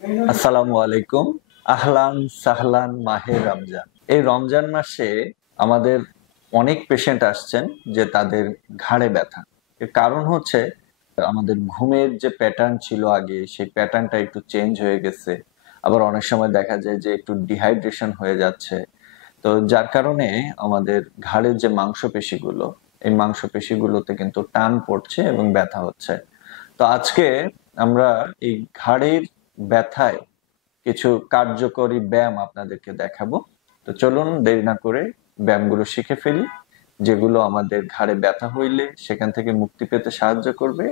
আসসালামু আলাইকুম। আহলান সাহলান মাহে রমজান। এই রমজান মাসে আমাদের অনেক পেশেন্ট আসছেন যে তাদের ঘাড়ে ব্যথা। এর কারণ হচ্ছে আমাদের ঘুমের যে প্যাটার্ন ছিল আগে সেই প্যাটার্নটা একটু চেঞ্জ হয়ে গেছে। আবার অনেক সময় দেখা যায় যে একটু ডিহাইড্রেশন হয়ে যাচ্ছে। তো যার কারণে আমাদের ঘাড়ের যে মাংসপেশিগুলো, এই মাংসপেশিগুলোতে কিন্তু টান পড়ছে এবং ব্যথা হচ্ছে। তো আজকে আমরা এই ঘাড়ের ব্যথায় কিছু কার্যকরী ব্যায়াম আপনাদেরকে দেখাবো। তো চলুন দেরি না করে ব্যায়ামগুলো শিখে ফেলি, যেগুলো আমাদের ঘাড়ে ব্যথা হইলে সেখান থেকে মুক্তি পেতে সাহায্য করবে।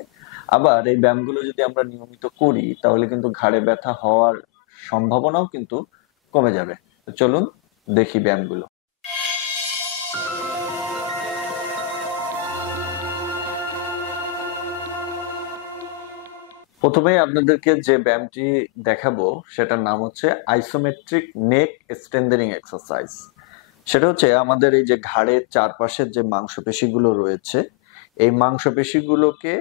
আবার এই ব্যায়ামগুলো যদি আমরা নিয়মিত করি তাহলে কিন্তু ঘাড়ে ব্যথা হওয়ার সম্ভাবনাও কিন্তু কমে যাবে। তো চলুন দেখি ব্যায়ামগুলো। প্রথমেই আপনাদেরকে যে ব্যায়ামটি দেখাবো সেটার নাম হচ্ছে আইসোমেট্রিক নেক স্ট্রেংথেনিং এক্সারসাইজ। সেটা হচ্ছে আমাদের এই যে ঘাড়ের চারপাশের যে মাংসপেশিগুলো রয়েছে, এই মাংসপেশিগুলোকে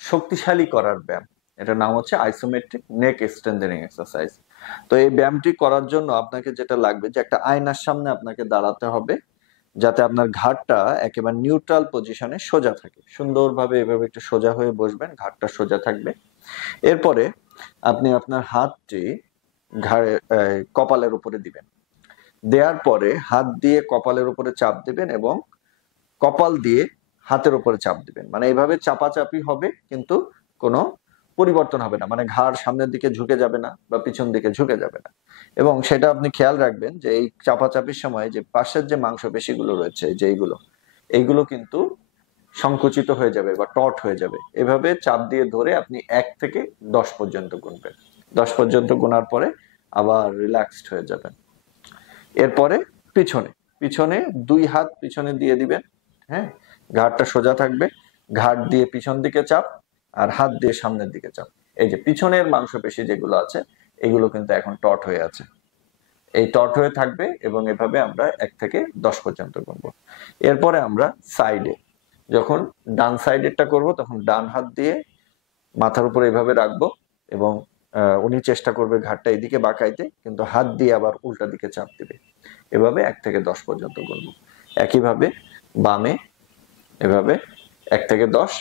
শক্তিশালী করার ব্যায়াম। এটার নাম হচ্ছে আইসোমেট্রিক নেক স্ট্রেংথেনিং এক্সারসাইজ। তো এই ব্যায়ামটি করার জন্য আপনাকে যেটা লাগবে যে একটা আয়নার সামনে আপনাকে দাঁড়াতে হবে, যাতে আপনার ঘাড়টা একেবারে নিউট্রাল পজিশনে সোজা থাকে। সুন্দরভাবে এভাবে একটু সোজা হয়ে বসবেন, ঘাড়টা সোজা থাকবে। এরপরে আপনি আপনার হাতটি ঘাড়ে কপালের উপরে দিবেন। দেওয়ার পরে হাত দিয়ে কপালের উপরে চাপ দিবেন এবং কপাল দিয়ে হাতের উপরে চাপ দিবেন। মানে এইভাবে চাপাচাপি হবে, কিন্তু কোনো পরিবর্তন হবে না। মানে ঘাড় সামনের দিকে ঝুঁকে যাবে না বা পিছন দিকে ঝুঁকে যাবে না। এবং সেটা আপনি খেয়াল রাখবেন যে এই চাপাচাপির সময় যে পাশের যে মাংসপেশিগুলো রয়েছে, যেইগুলো এইগুলো কিন্তু সংকুচিত হয়ে যাবে বা টট হয়ে যাবে। এভাবে চাপ দিয়ে ধরে আপনি 1 থেকে 10 পর্যন্ত গুনবেন। 10 পর্যন্ত গোনার পরে আবার রিল্যাক্সড হয়ে যাবেন। এরপরে পিছনে পিছনে 2 হাত পিছনে দিয়ে দিবেন। হ্যাঁ, ঘাড়টা সোজা থাকবে, ঘাড় দিয়ে পিছন দিকে চাপ আর হাত দিয়ে সামনের দিকে চাপ। এই যে পিছনের মাংসপেশি যেগুলো আছে এগুলো কিন্তু এখন টট হয়ে আছে, এই টট হয়ে থাকবে এবং এভাবে আমরা 1 থেকে 10 পর্যন্ত গুনবো। এরপরে আমরা সাইডে, যখন ডান সাইডেরটা করব তখন ডান হাত দিয়ে মাথার উপরে এভাবে রাখবো এবং উনি চেষ্টা করবে ঘাড়টা এদিকে বাঁকাইতে, কিন্তু হাত দিয়ে আবার উল্টা দিকে চাপ দিবে। এভাবে 1 থেকে 10 পর্যন্ত গুনবো। একইভাবে বামে এভাবে 1 থেকে 10,